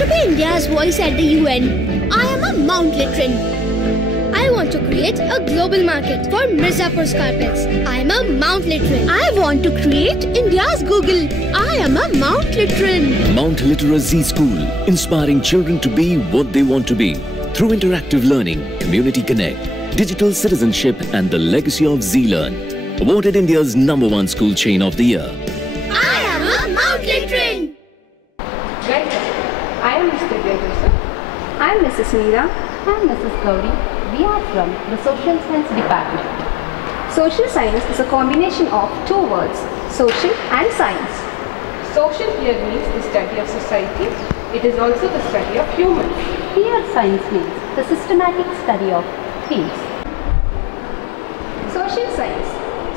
to be India's voice at the UN. I am a Mount Litrin. I want to create a global market for Mirzapur's carpets. I am a Mount Litrin. I want to create India's Google. I am a Mount Litrin. Mount Litera Z School, inspiring children to be what they want to be through interactive learning, community connect, digital citizenship and the legacy of Z-Learn. Awarded India's #1 school chain of the year. I am a Mount Litrin. Welcome. I am Mr. Joseph. I am Mrs. Meera. I am Mrs. Gauri. We are from the Social Science Department. Social science is a combination of two words, social and science. Social here means the study of society. It is also the study of humans. Here science means the systematic study of things. Social science.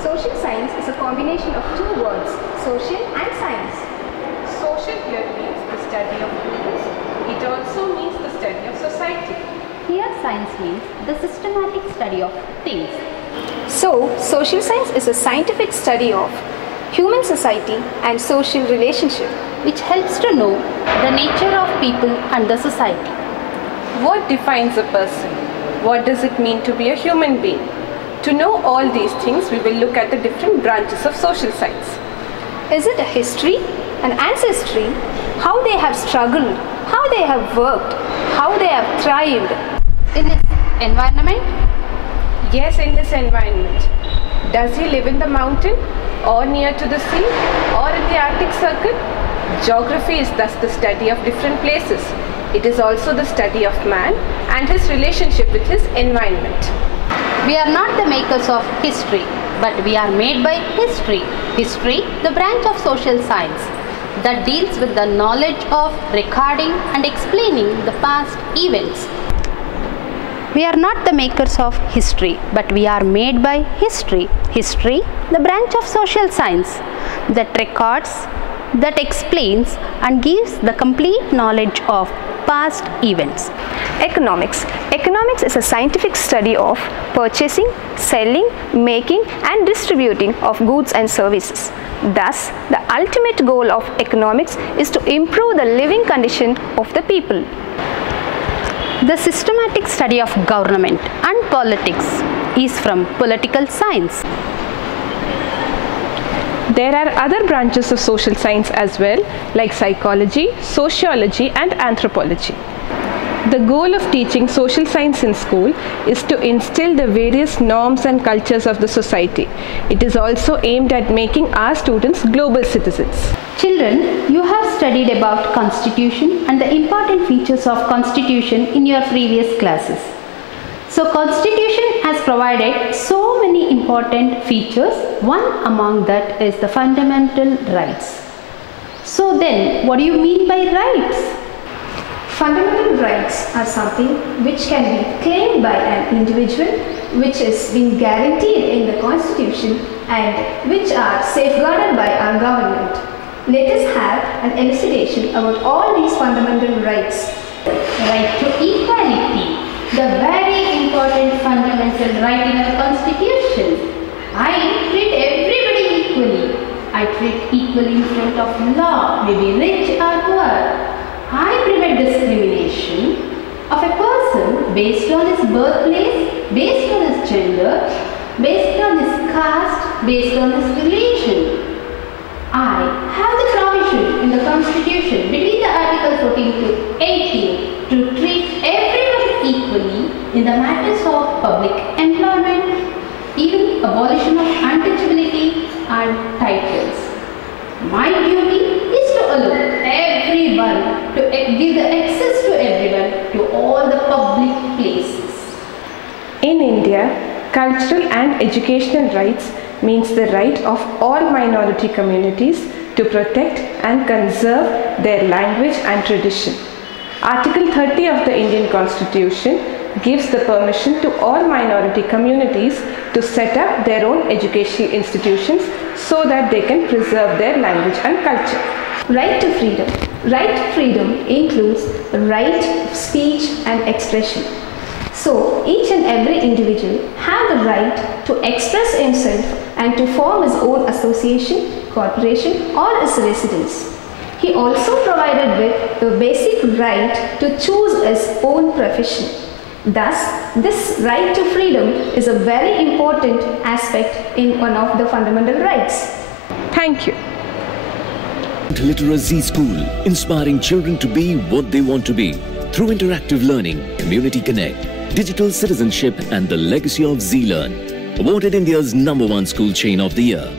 Social science is a combination of two words, social and science. Social here means the study of humans. It also means the study of society. Here science means the systematic study of things. So, social science is a scientific study of human society and social relationship, which helps to know the nature of people and the society. What defines a person? What does it mean to be a human being? To know all these things, we will look at the different branches of social science. Is it a history, an ancestry, how they have struggled, how they have worked, how they have thrived? In his environment? Yes, in his environment. Does he live in the mountain or near to the sea or in the Arctic Circle? Geography is thus the study of different places. It is also the study of man and his relationship with his environment. We are not the makers of history, but we are made by history. History, the branch of social science that deals with the knowledge of recording and explaining the past events. We are not the makers of history, but we are made by history. History, the branch of social science that records, that explains and gives the complete knowledge of past events. Economics. Economics is a scientific study of purchasing, selling, making and distributing of goods and services. Thus, the ultimate goal of economics is to improve the living condition of the people. The systematic study of government and politics is from political science. There are other branches of social science as well, like psychology, sociology and anthropology. The goal of teaching social science in school is to instill the various norms and cultures of the society. It is also aimed at making our students global citizens. Children, you have studied about Constitution and the important features of Constitution in your previous classes. So Constitution has provided so many important features. One among that is the fundamental rights. So then, what do you mean by rights? Fundamental rights are something which can be claimed by an individual, which is being guaranteed in the Constitution and which are safeguarded by our government. Let us have an elucidation about all these fundamental rights. Right to equality, the very important fundamental right in our Constitution. I treat everybody equally. I treat equally in front of law, maybe rich or poor. I prevent discrimination of a person based on his birthplace, based on his gender, based on his caste, based on his religion. I have the provision in the Constitution between the Article 14 to 18 to treat everyone equally in the matters of public employment, even abolition of untouchability and titles. My duty is to allow everyone, to give the access to everyone to all the public places. In India, cultural and educational rights means the right of all minority communities to protect and conserve their language and tradition. Article 30 of the Indian Constitution gives the permission to all minority communities to set up their own educational institutions so that they can preserve their language and culture. Right to freedom. Right to freedom includes the right of speech and expression. So each and every individual have the right to express himself and to form his own association, corporation or his residence. He also provided with the basic right to choose his own profession. Thus, this right to freedom is a very important aspect in one of the fundamental rights. Thank you. Literacy School, inspiring children to be what they want to be through interactive learning, Community Connect, digital citizenship and the legacy of ZLearn. Awarded India's #1 school chain of the year.